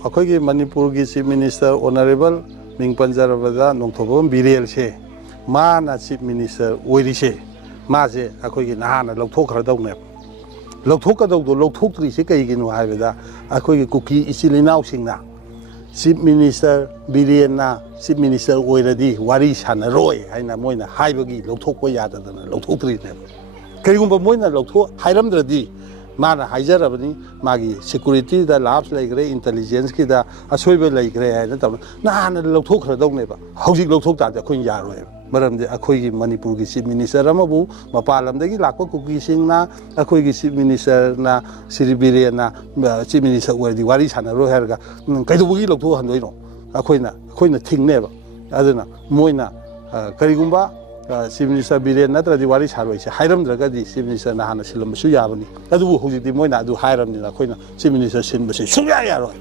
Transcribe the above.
अखोगी मणिपुर की chief minister honourable मिंग पंजरबदा नोंथोबम बिरेल से माना चीफ मिनिस्टर ओइरिसे माजे अखोगी नहाना लौथोखरदौने लौथोकदौदो लौथोक्त्रिसे कईगिनो हाइबदा अखोगी कुकी इचिलिनाव सिंगना चीफ मिनिस्टर बिरेना चीफ मिनिस्टर ओइरदी वारी सानरोय हाइना मोइना हाइबगी लौथोकपा याददना लौथोक्त्रिने कईगुंबा मोइना लौथो हाइरमद्रदी माना हाइजरबनी मागी सिक्योरिटी दा लाब्स लेग्रे इंटेलिजेंस की दा असोइबे लेग्रे है तब नाना लौथोखरदौनेबा हौजिक लौथोक्तादे अखोइन यारोय मरमदे अखोइगी मणिपुर की चीफ मिनिस्टर अमबु मपालमदगी लाक्पा कुकीसिंगना अखोइगी चीफ मिनिस्टर ना श्री बिरेना चीफ मिनिस्टर ओइरदी वारी सानरो हेरगा कइदुबगी लौथो हंदोइनो अखोइना थिंगनेबा अदुना मोइना करिगुंबा चीफ मिनिस्टर बिरेन नत्रदी वारी सारोइसे हाइरमद्रगदी चीफ मिनिस्टर नाहाना सिलमसु याबनी अदुबु हौजिकदी मोइना अदु हाइरमनिना अखोइना चीफ मिनिस्टर सिनबसे सुया यारोय